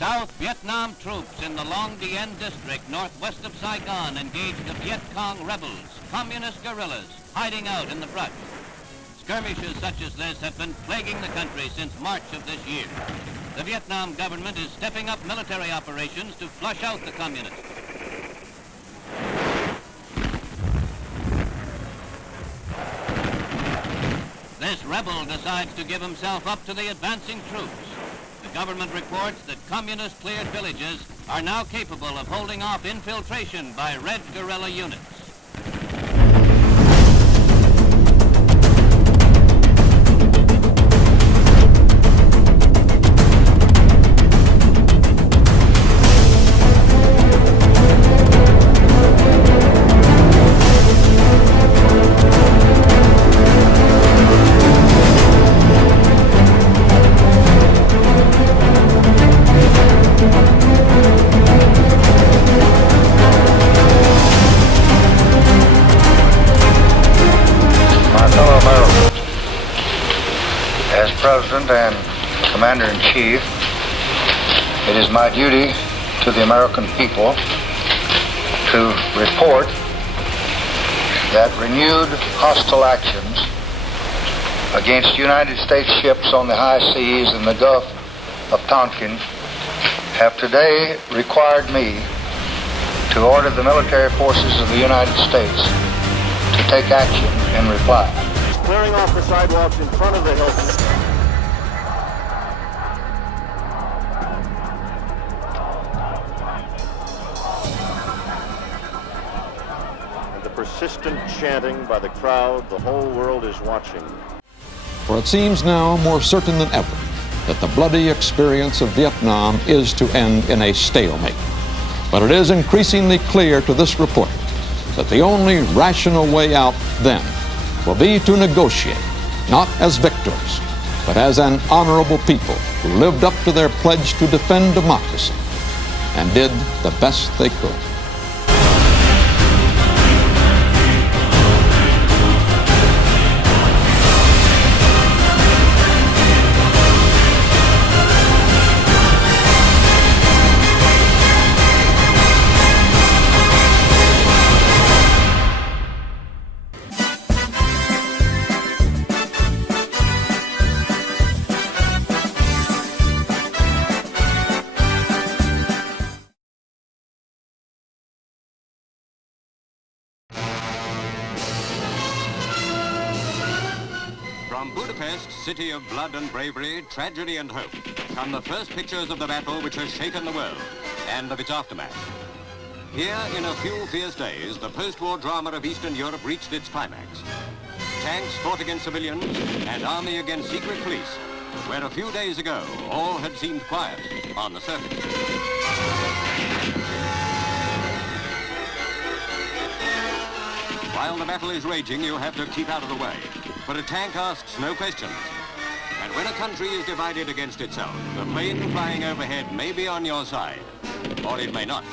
South Vietnam troops in the Long Dien district northwest of Saigon engaged the Viet Cong rebels, communist guerrillas, hiding out in the brush. Skirmishes such as this have been plaguing the country since March of this year. The Vietnam government is stepping up military operations to flush out the communists. This rebel decides to give himself up to the advancing troops. The government reports that communist-cleared villages are now capable of holding off infiltration by Red guerrilla units. As President and Commander-in-Chief, it is my duty to the American people to report that renewed hostile actions against United States ships on the high seas in the Gulf of Tonkin have today required me to order the military forces of the United States to take action in reply. Clearing off the sidewalks in front of the Hilton. And the persistent chanting by the crowd, the whole world is watching. For it seems now more certain than ever that the bloody experience of Vietnam is to end in a stalemate. But it is increasingly clear to this reporter that the only rational way out then will be to negotiate, not as victors, but as an honorable people who lived up to their pledge to defend democracy and did the best they could. From Budapest, city of blood and bravery, tragedy and hope, come the first pictures of the battle which has shaken the world and of its aftermath. Here, in a few fierce days, the post-war drama of Eastern Europe reached its climax. Tanks fought against civilians and army against secret police, where a few days ago all had seemed quiet on the surface. While the battle is raging, you have to keep out of the way. But a tank asks no questions. And when a country is divided against itself, the plane flying overhead may be on your side, or it may not.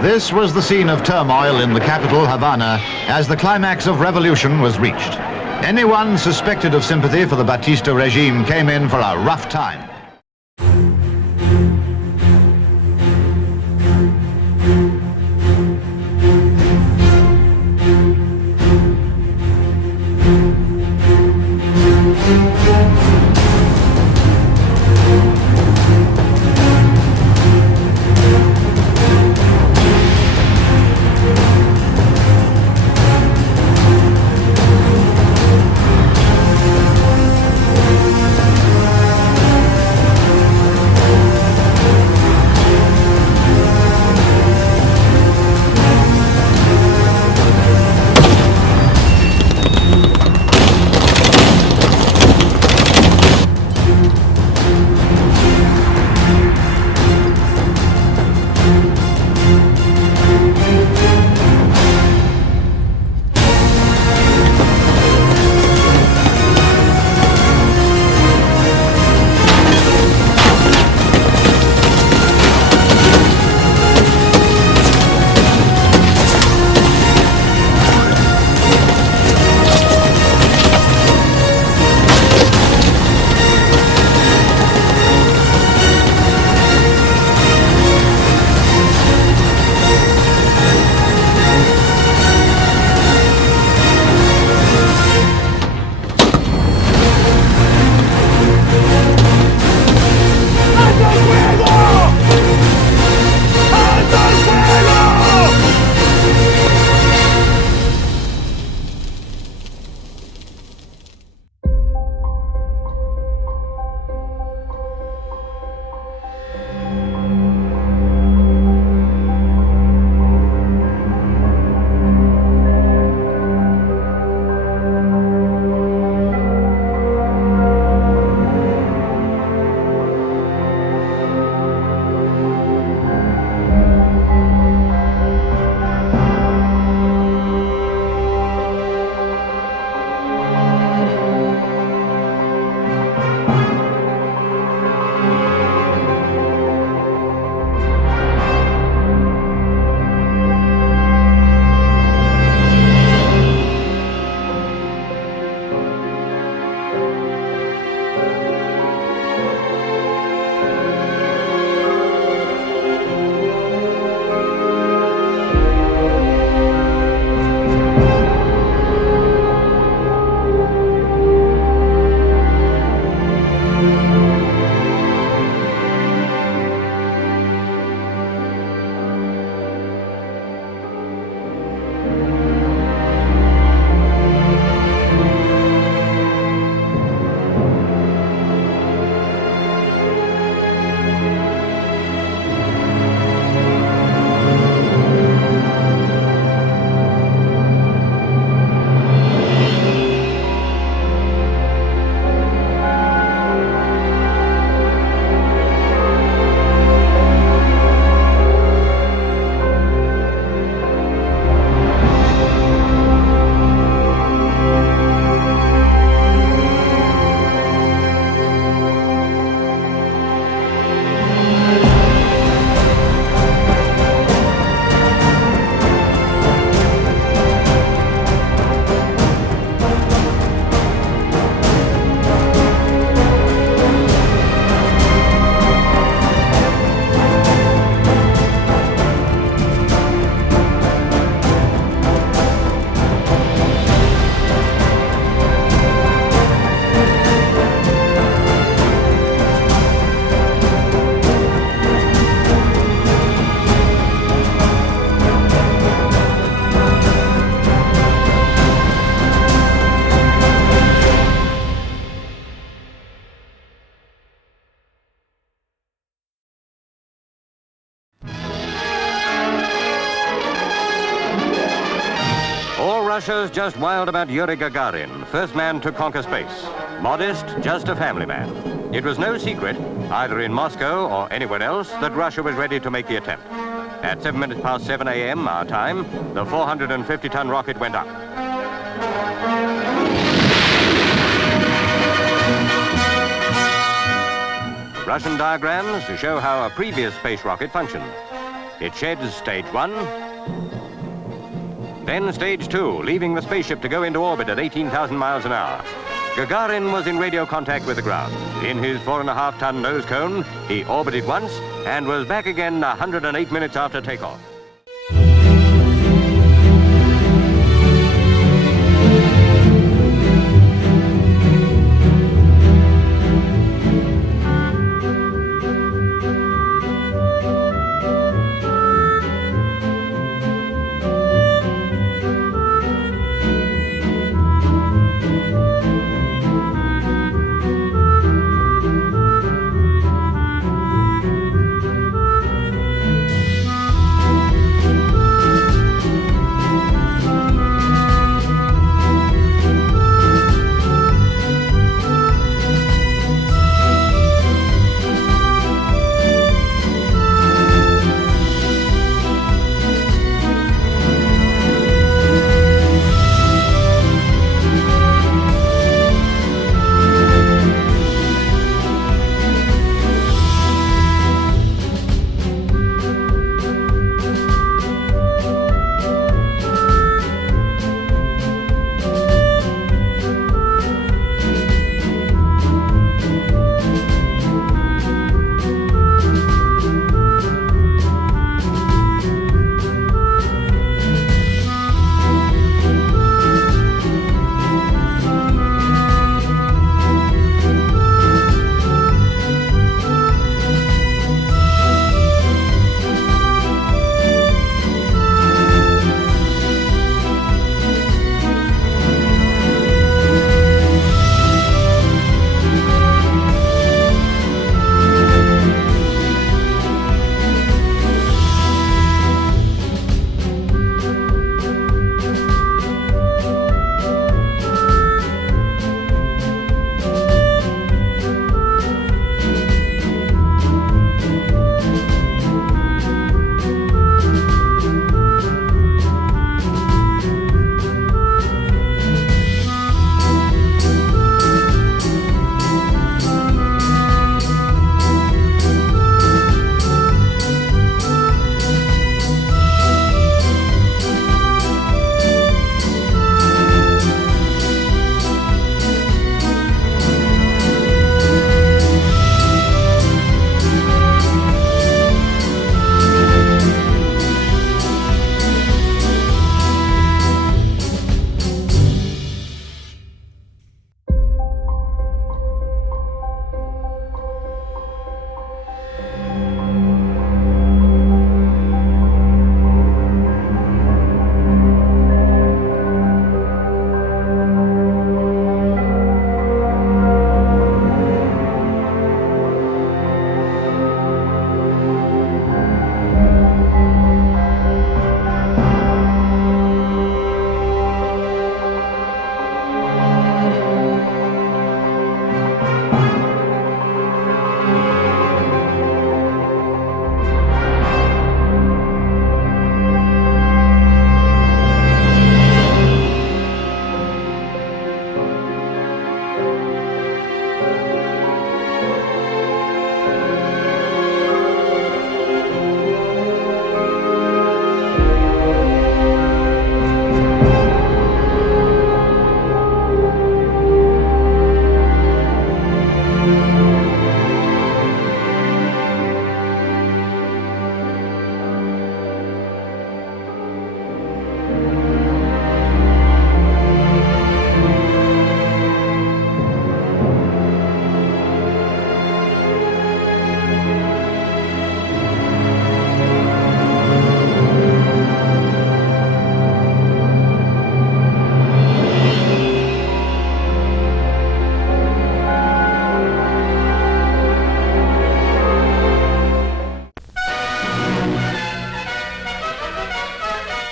This was the scene of turmoil in the capital, Havana, as the climax of revolution was reached. Anyone suspected of sympathy for the Battista regime came in for a rough time. Russia's just wild about Yuri Gagarin, first man to conquer space. Modest, just a family man. It was no secret, either in Moscow or anywhere else, that Russia was ready to make the attempt. At 7 minutes past 7 a.m. our time, the 450-ton rocket went up. Russian diagrams to show how a previous space rocket functioned. It sheds stage 1, then stage 2, leaving the spaceship to go into orbit at 18,000 miles an hour. Gagarin was in radio contact with the ground. In his 4.5-ton nose cone, he orbited once and was back again 108 minutes after takeoff.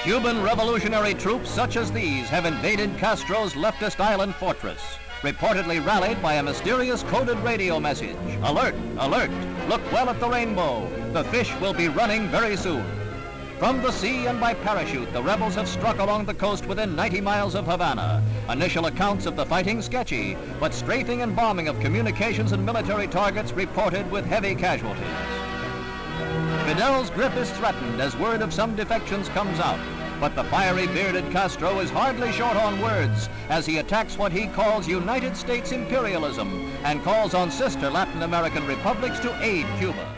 Cuban revolutionary troops such as these have invaded Castro's leftist island fortress, reportedly rallied by a mysterious coded radio message. Alert, alert, look well at the rainbow. The fish will be running very soon. From the sea and by parachute, the rebels have struck along the coast within 90 miles of Havana. Initial accounts of the fighting sketchy, but strafing and bombing of communications and military targets reported with heavy casualties. Fidel's grip is threatened as word of some defections comes out. But the fiery bearded Castro is hardly short on words as he attacks what he calls United States imperialism and calls on sister Latin American republics to aid Cuba.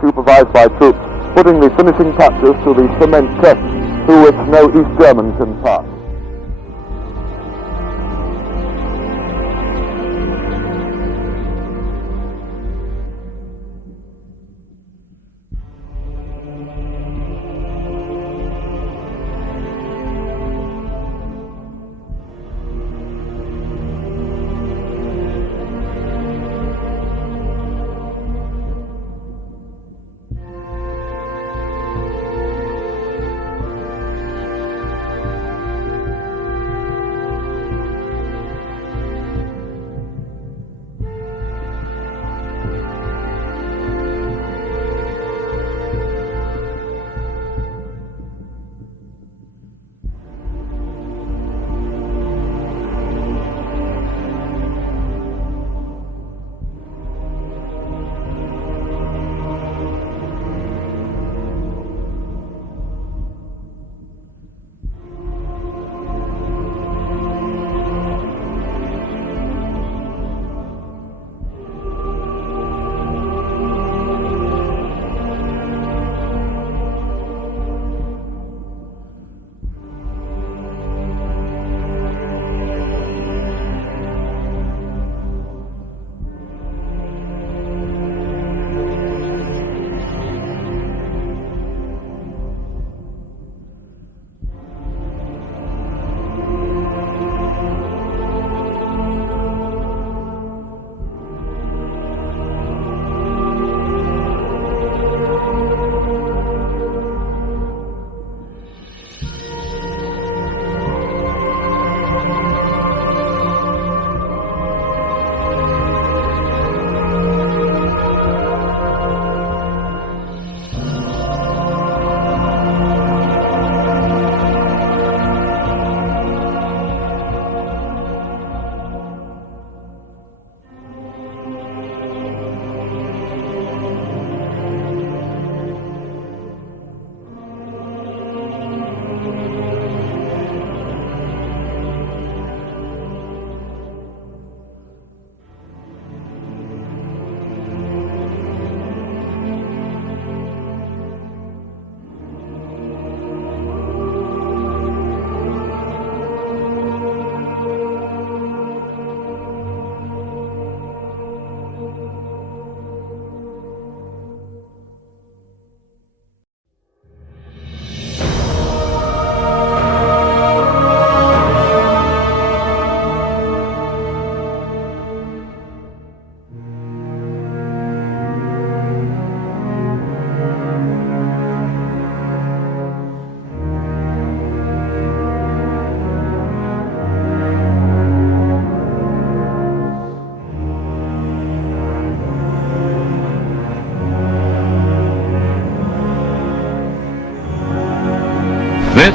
Supervised by troops, putting the finishing touches to the cement test through which no East German can pass.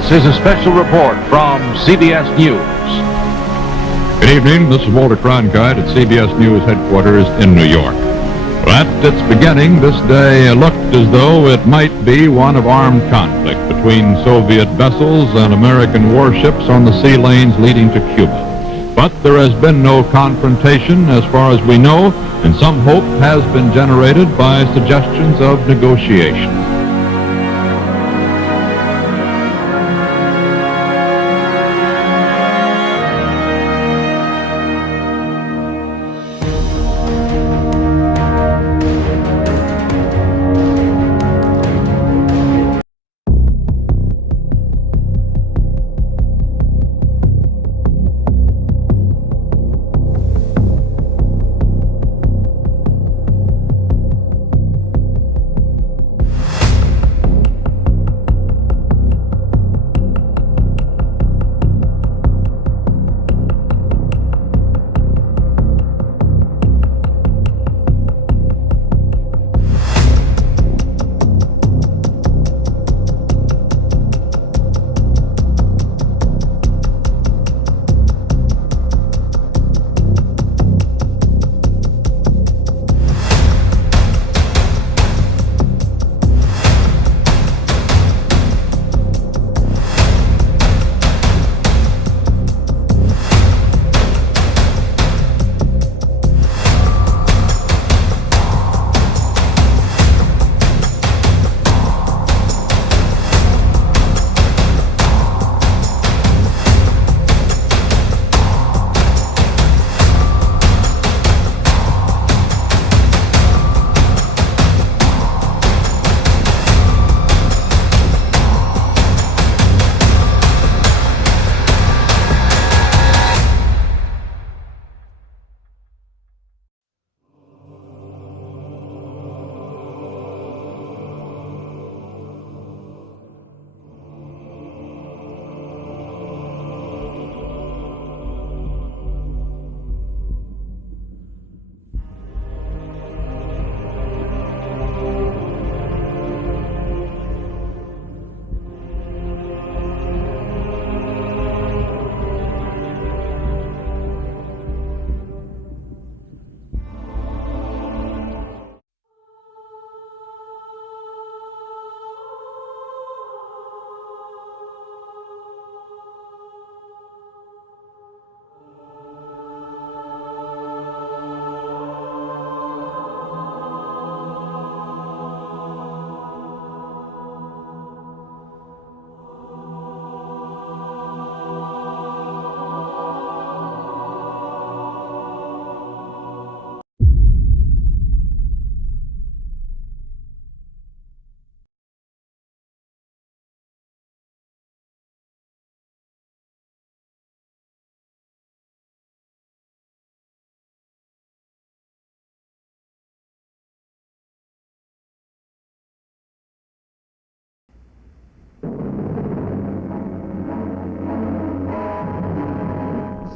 This is a special report from CBS News. Good evening, this is Walter Cronkite at CBS News headquarters in New York. At its beginning, this day looked as though it might be one of armed conflict between Soviet vessels and American warships on the sea lanes leading to Cuba. But there has been no confrontation as far as we know, and some hope has been generated by suggestions of negotiation.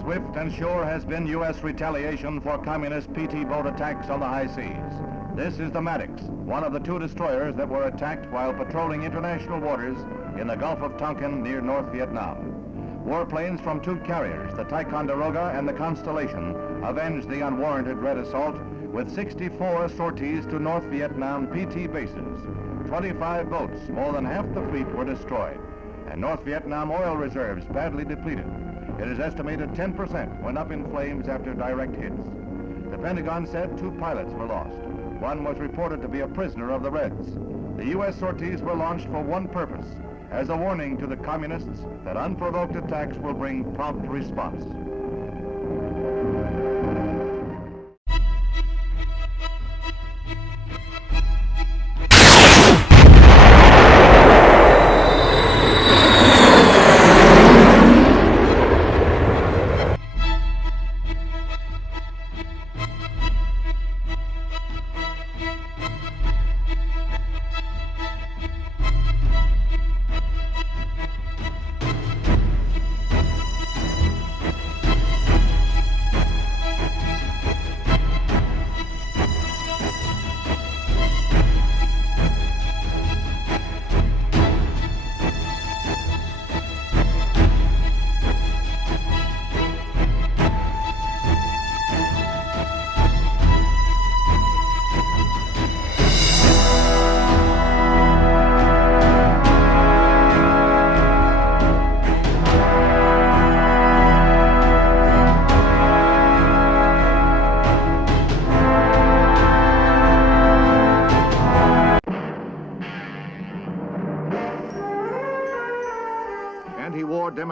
Swift and sure has been U.S. retaliation for communist PT boat attacks on the high seas. This is the Maddox, one of the two destroyers that were attacked while patrolling international waters in the Gulf of Tonkin near North Vietnam. Warplanes from two carriers, the Ticonderoga and the Constellation, avenged the unwarranted red assault with 64 sorties to North Vietnam PT bases. 25 boats, more than half the fleet, were destroyed, and North Vietnam oil reserves badly depleted. It is estimated 10% went up in flames after direct hits. The Pentagon said 2 pilots were lost. One was reported to be a prisoner of the Reds. The U.S. sorties were launched for one purpose, as a warning to the communists that unprovoked attacks will bring prompt response.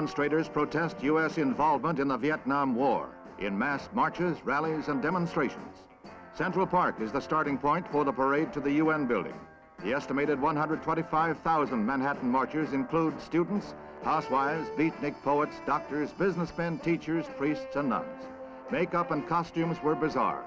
demonstrators protest U.S. involvement in the Vietnam War in mass marches, rallies, and demonstrations. Central Park is the starting point for the parade to the UN building. The estimated 125,000 Manhattan marchers include students, housewives, beatnik poets, doctors, businessmen, teachers, priests, and nuns. Makeup and costumes were bizarre.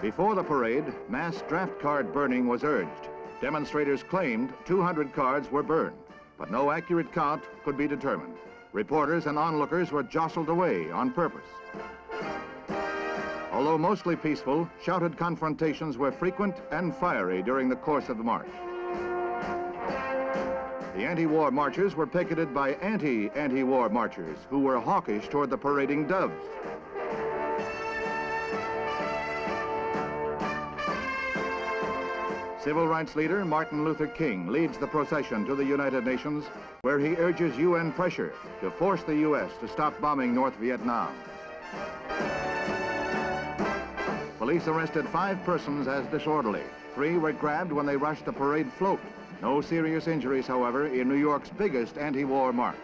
Before the parade, mass draft card burning was urged. Demonstrators claimed 200 cards were burned, but no accurate count could be determined. Reporters and onlookers were jostled away on purpose. Although mostly peaceful, shouted confrontations were frequent and fiery during the course of the march. The anti-war marchers were picketed by anti-war marchers who were hawkish toward the parading doves. Civil rights leader Martin Luther King leads the procession to the United Nations, where he urges UN pressure to force the U.S. to stop bombing North Vietnam. Police arrested 5 persons as disorderly. 3 were grabbed when they rushed the parade float. No serious injuries, however, in New York's biggest anti-war march.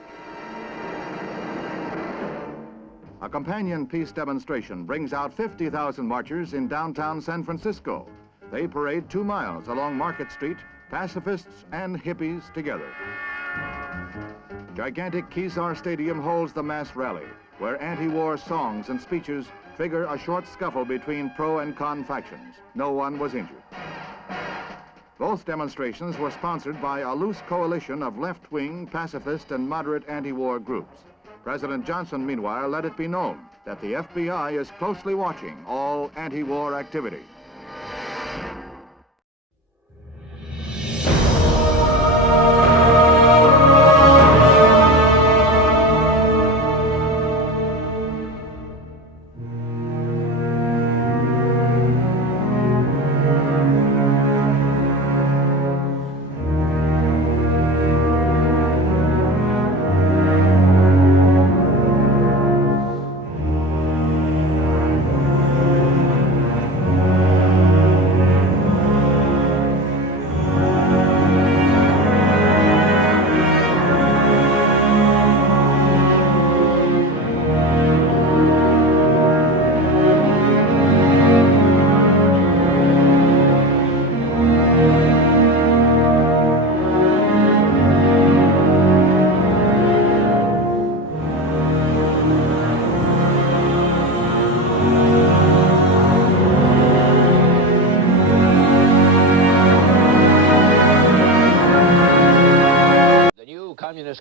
A companion peace demonstration brings out 50,000 marchers in downtown San Francisco. They parade 2 miles along Market Street, pacifists and hippies together. Gigantic Kezar Stadium holds the mass rally, where anti-war songs and speeches figure a short scuffle between pro and con factions. No one was injured. Both demonstrations were sponsored by a loose coalition of left-wing, pacifist, and moderate anti-war groups. President Johnson, meanwhile, let it be known that the FBI is closely watching all anti-war activity.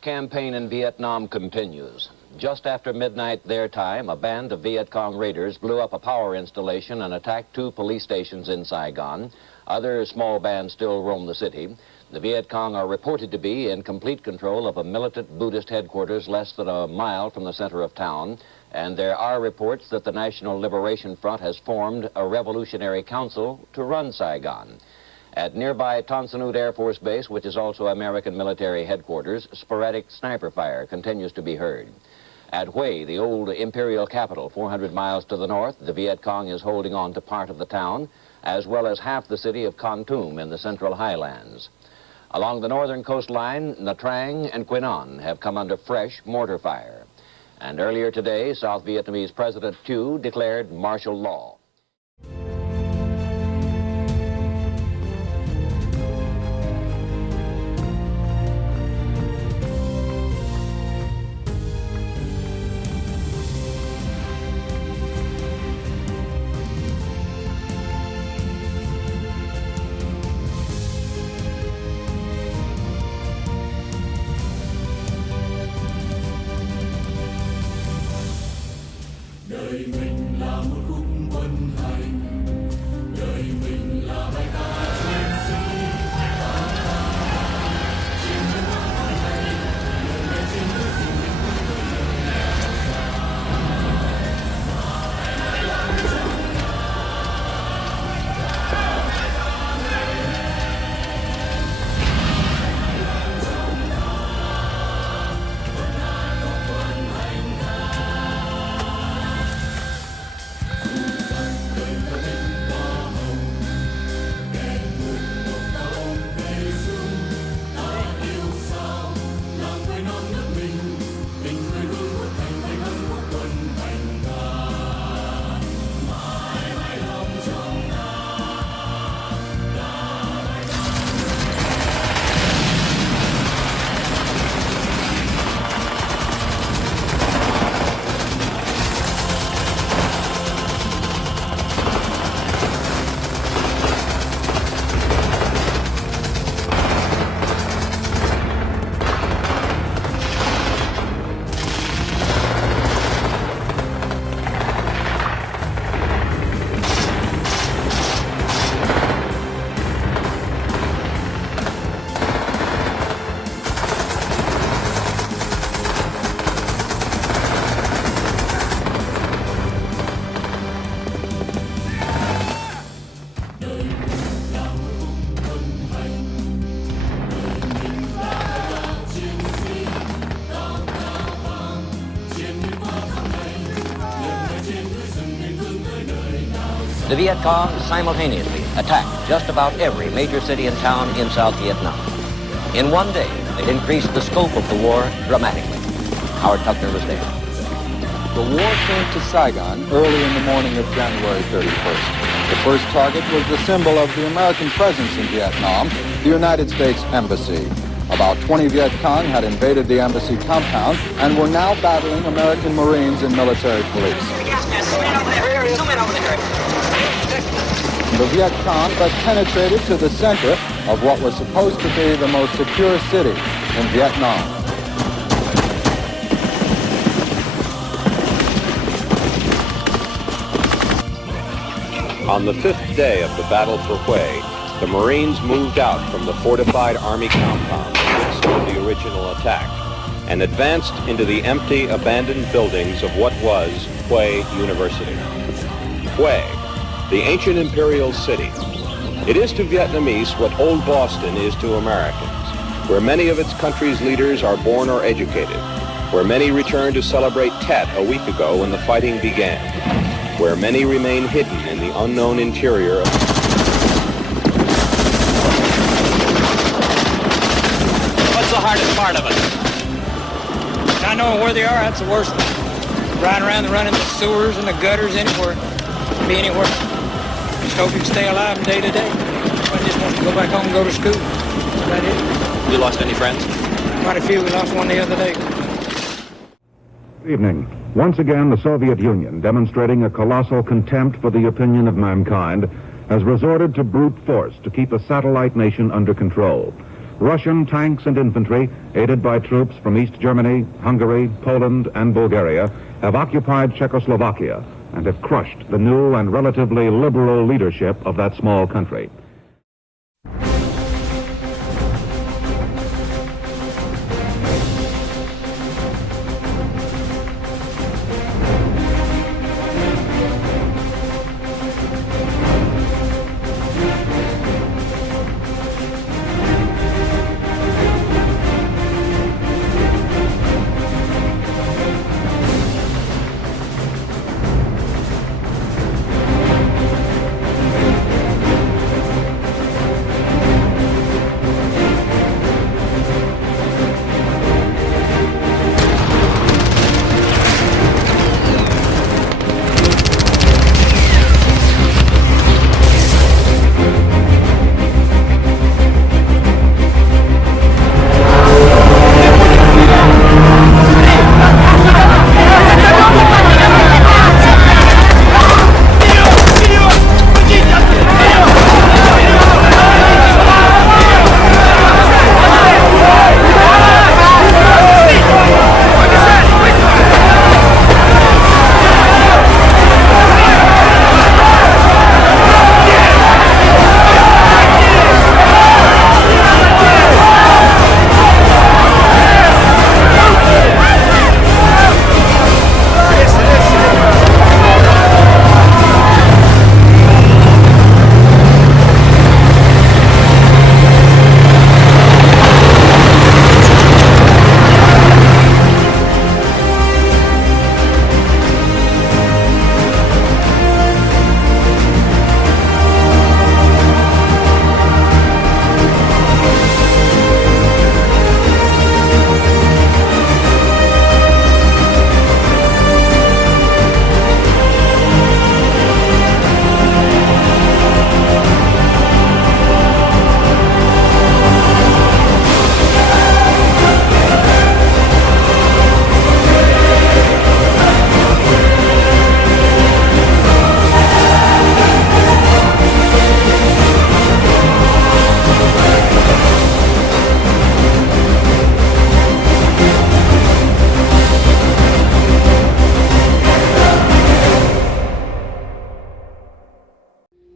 Campaign in Vietnam continues. Just after midnight their time, a band of Viet Cong raiders blew up a power installation and attacked 2 police stations in Saigon. Other small bands still roam the city. The Viet Cong are reported to be in complete control of a militant Buddhist headquarters less than a mile from the center of town, and there are reports that the National Liberation Front has formed a revolutionary council to run Saigon. At nearby Tan Son Nhut Air Force Base, which is also American military headquarters, sporadic sniper fire continues to be heard. At Hue, the old imperial capital, 400 miles to the north, the Viet Cong is holding on to part of the town, as well as half the city of Kon Tum in the central highlands. Along the northern coastline, Nha Trang and Quy Nhon have come under fresh mortar fire. And earlier today, South Vietnamese President Thieu declared martial law. Đời mình là một khúc quân The Viet Cong simultaneously attacked just about every major city and town in South Vietnam. In one day, it increased the scope of the war dramatically. Howard Tuckner was there. The war came to Saigon early in the morning of January 31st. The first target was the symbol of the American presence in Vietnam, the United States Embassy. About 20 Viet Cong had invaded the embassy compound and were now battling American Marines and military police. The Viet Cong had penetrated to the center of what was supposed to be the most secure city in Vietnam. On the fifth day of the battle for Hue, the Marines moved out from the fortified Army compound that withstood the original attack and advanced into the empty, abandoned buildings of what was Hue University. Hue, the ancient imperial city. It is to Vietnamese what Old Boston is to Americans, where many of its country's leaders are born or educated, where many returned to celebrate Tet a week ago when the fighting began, where many remain hidden in the unknown interior of... What's the hardest part of it? Not knowing where they are, that's the worst thing. Riding around and running the sewers and the gutters anywhere. Be anywhere. Just hope you can stay alive from day to day. I just want to go back home and go to school. That's about it. You lost any friends? Quite a few. We lost one the other day. Good evening. Once again, the Soviet Union, demonstrating a colossal contempt for the opinion of mankind, has resorted to brute force to keep a satellite nation under control. Russian tanks and infantry, aided by troops from East Germany, Hungary, Poland, and Bulgaria, have occupied Czechoslovakia and have crushed the new and relatively liberal leadership of that small country.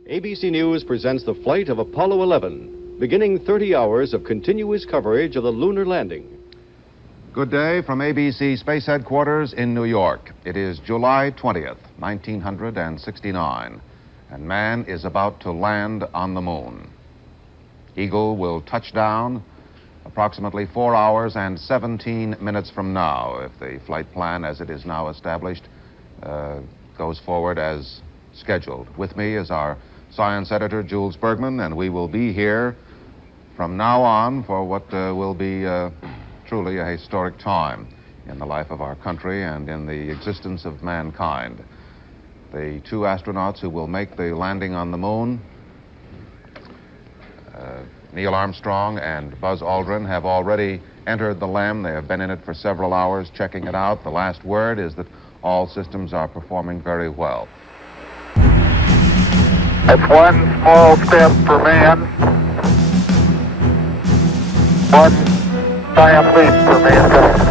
ABC News presents the flight of Apollo 11, beginning 30 hours of continuous coverage of the lunar landing. Good day from ABC Space Headquarters in New York. It is July 20th, 1969, and man is about to land on the moon. Eagle will touch down approximately 4 hours and 17 minutes from now, if the flight plan as it is now established goes forward as scheduled. With me is our science editor, Jules Bergman, and we will be here from now on for what will be truly a historic time in the life of our country and in the existence of mankind. The two astronauts who will make the landing on the moon, Neil Armstrong and Buzz Aldrin, have already entered the LEM. They have been in it for several hours checking it out. The last word is that all systems are performing very well. That's one small step for man, one giant leap for mankind.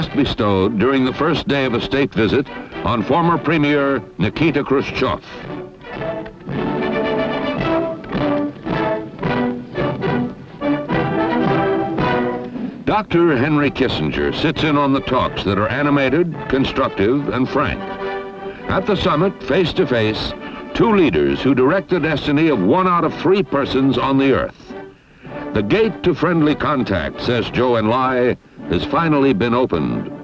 last bestowed during the first day of a state visit on former Premier Nikita Khrushchev. Dr. Henry Kissinger sits in on the talks that are animated, constructive, and frank. At the summit, face to face, two leaders who direct the destiny of 1 out of 3 persons on the earth. The gate to friendly contact, says Zhou Enlai, has finally been opened.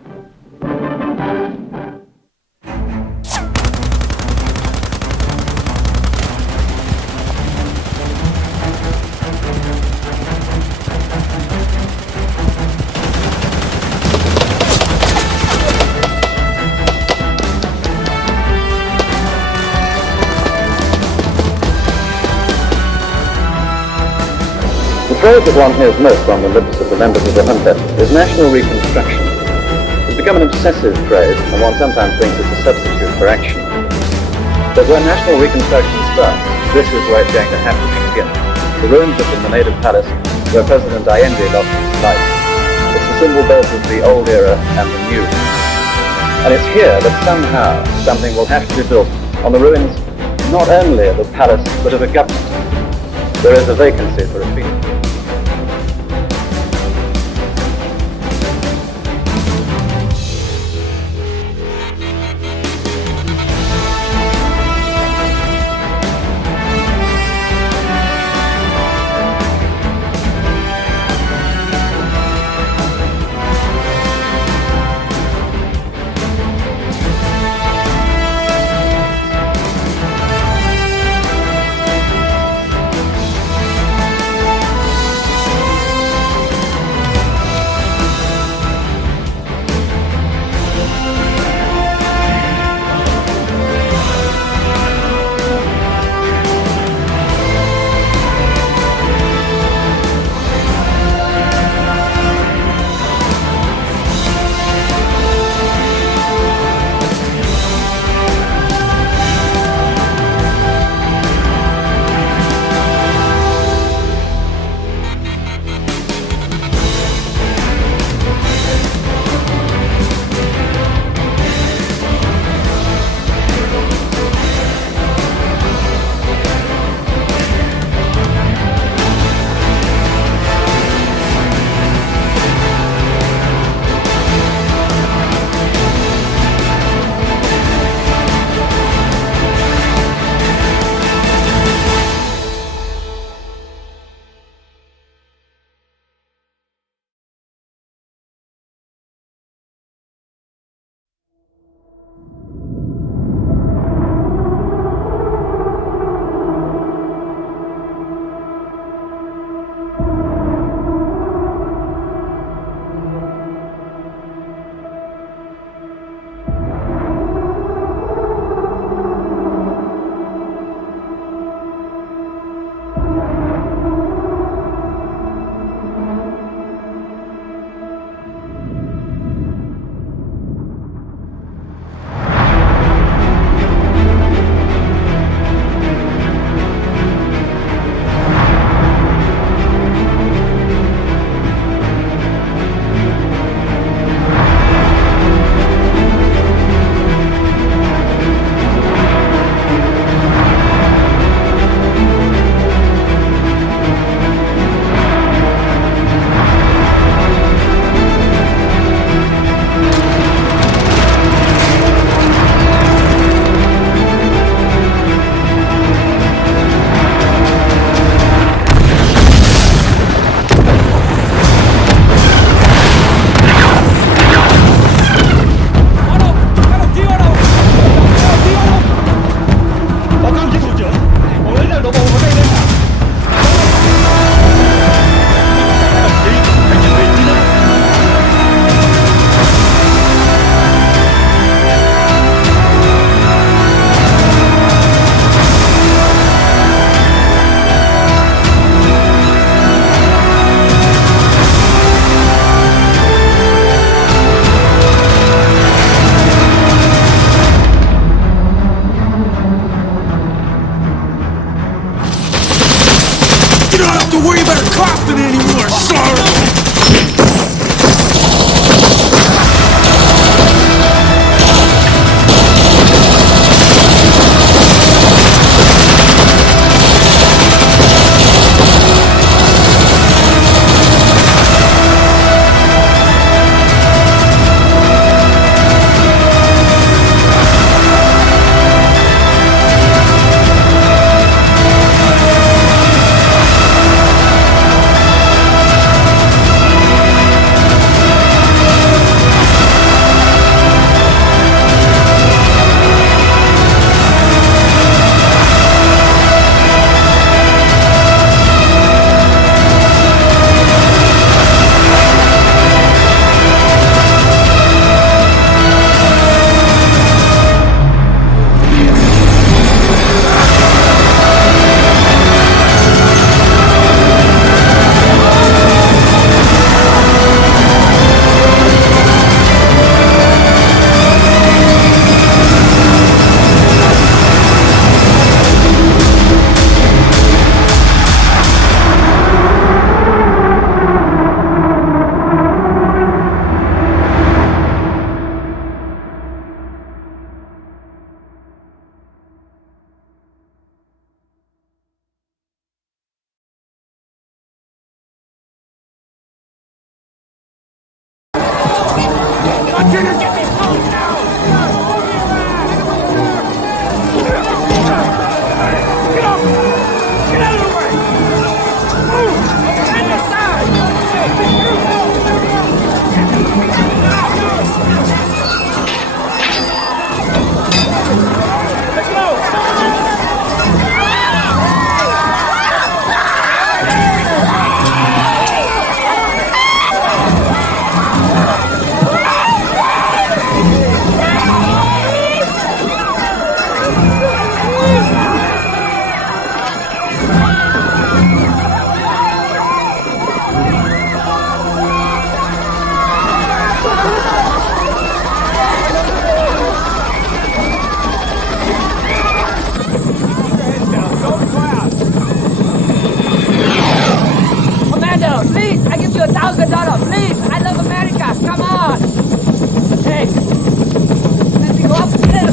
The phrase that one hears most on the lips of the members of the junta is national reconstruction. It's become an obsessive phrase, and one sometimes thinks it's a substitute for action. But when national reconstruction starts, this is where it's going to have to begin. The ruins of the Moneda Palace, where President Allende lost his life. It's the symbol both of the old era and the new. And it's here that somehow something will have to be built on the ruins not only of a palace, but of a government. There is a vacancy for a field. Crofton anymore, sorry! I give you $1,000. Please, I love America. Come on. Hey, let me go up there.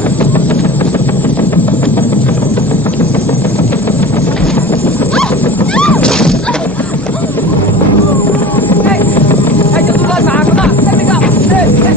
Hey, cho tôi lên mà, come on, let me go. Hey.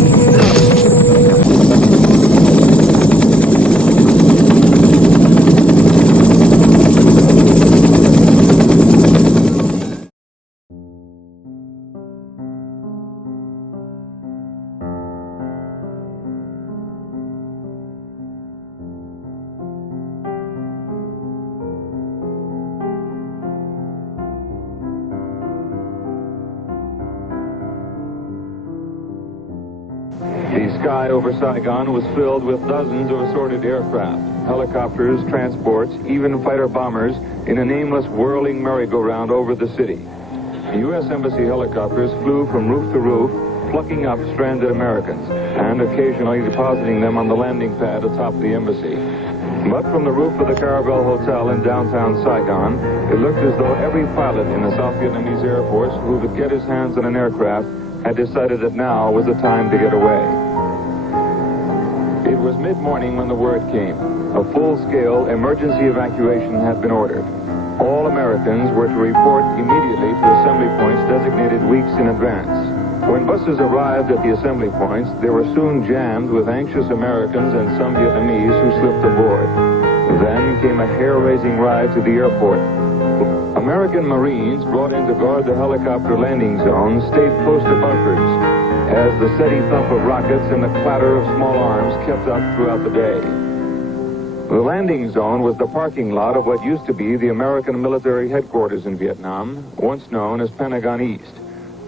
The sky over Saigon was filled with dozens of assorted aircraft, helicopters, transports, even fighter bombers in a nameless whirling merry-go-round over the city. U.S. Embassy helicopters flew from roof to roof, plucking up stranded Americans and occasionally depositing them on the landing pad atop the embassy. But from the roof of the Caravel Hotel in downtown Saigon, it looked as though every pilot in the South Vietnamese Air Force who could get his hands on an aircraft had decided that now was the time to get away. It was mid-morning when the word came. A full-scale emergency evacuation had been ordered. All Americans were to report immediately to assembly points designated weeks in advance. When buses arrived at the assembly points, they were soon jammed with anxious Americans and some Vietnamese who slipped aboard. Then came a hair-raising ride to the airport. American Marines brought in to guard the helicopter landing zone stayed close to bunkers as the steady thump of rockets and the clatter of small arms kept up throughout the day. The landing zone was the parking lot of what used to be the American military headquarters in Vietnam, once known as Pentagon East.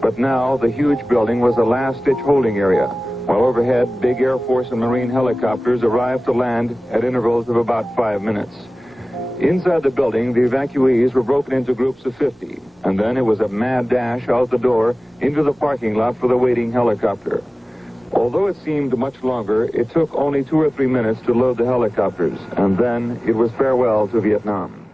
But now the huge building was a last-ditch holding area, while overhead big Air Force and Marine helicopters arrived to land at intervals of about 5 minutes. Inside the building, the evacuees were broken into groups of 50, and then it was a mad dash out the door into the parking lot for the waiting helicopter. Although it seemed much longer, it took only 2 or 3 minutes to load the helicopters, and then it was farewell to Vietnam.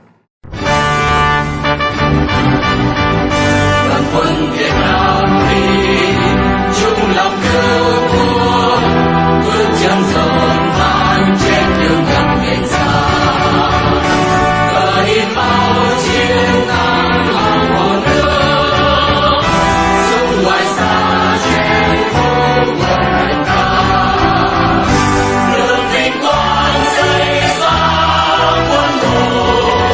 Hãy subscribe cho kênh Ghiền Mì Gõ để không bỏ lỡ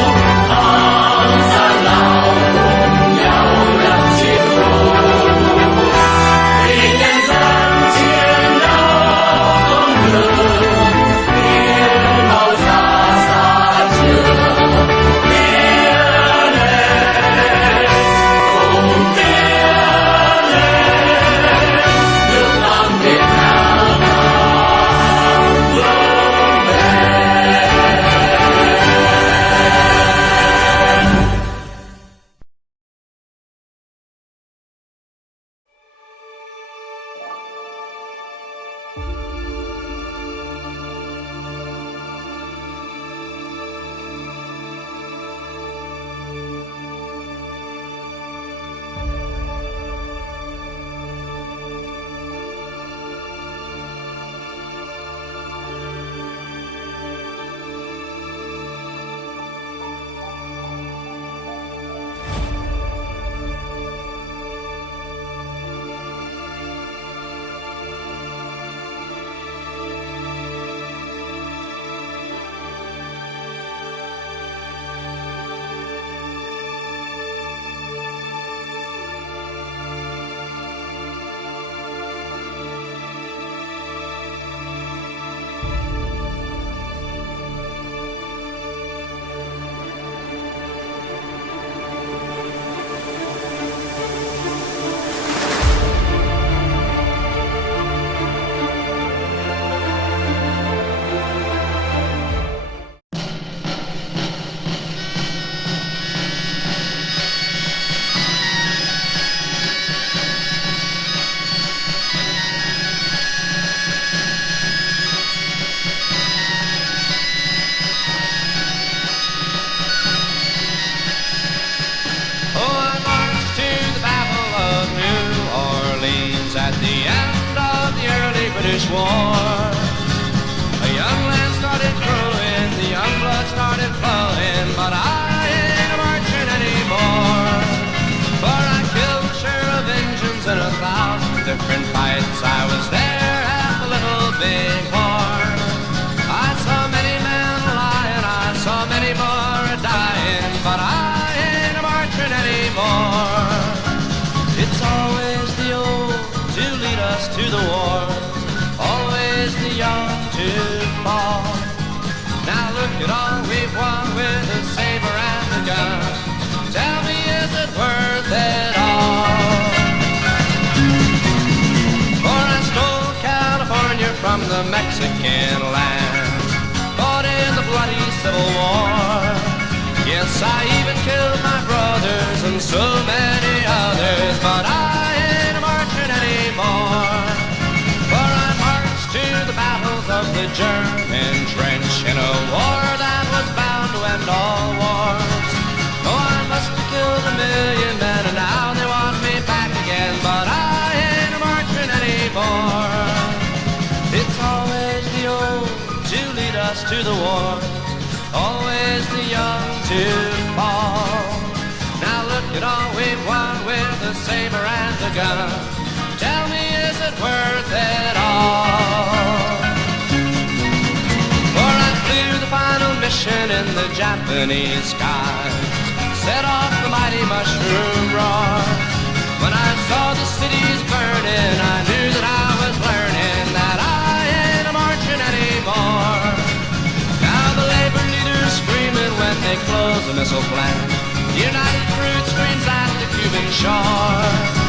different fights. I was there at the Little Big Horn. I saw many men lying, I saw many more dying, but I ain't marching anymore. It's always the old to lead us to the war, always the young to fall. Now look at all we've won with a saber and a gun. Tell me, is it worth it all? For I stole California from the Mexican land, fought in the bloody Civil War. Yes, I even killed my brothers and so many others, but I ain't marching anymore. For I marched to the battles of the German trench in a war that was bound to end all wars. Oh, I must have killed 1,000,000 men and now they want me back again, but I ain't marching anymore. It's always the old to lead us to the war, always the young to fall. Now look at all we've won with the saber and the gun. Tell me, is it worth it all? For I flew the final mission in the Japanese skies, set off the mighty mushroom roar. When I saw the cities burning, I knew that I was learning that I ain't marching anymore. Now the labor leaders screaming when they close the missile plant. United Fruit screams at the Cuban shore.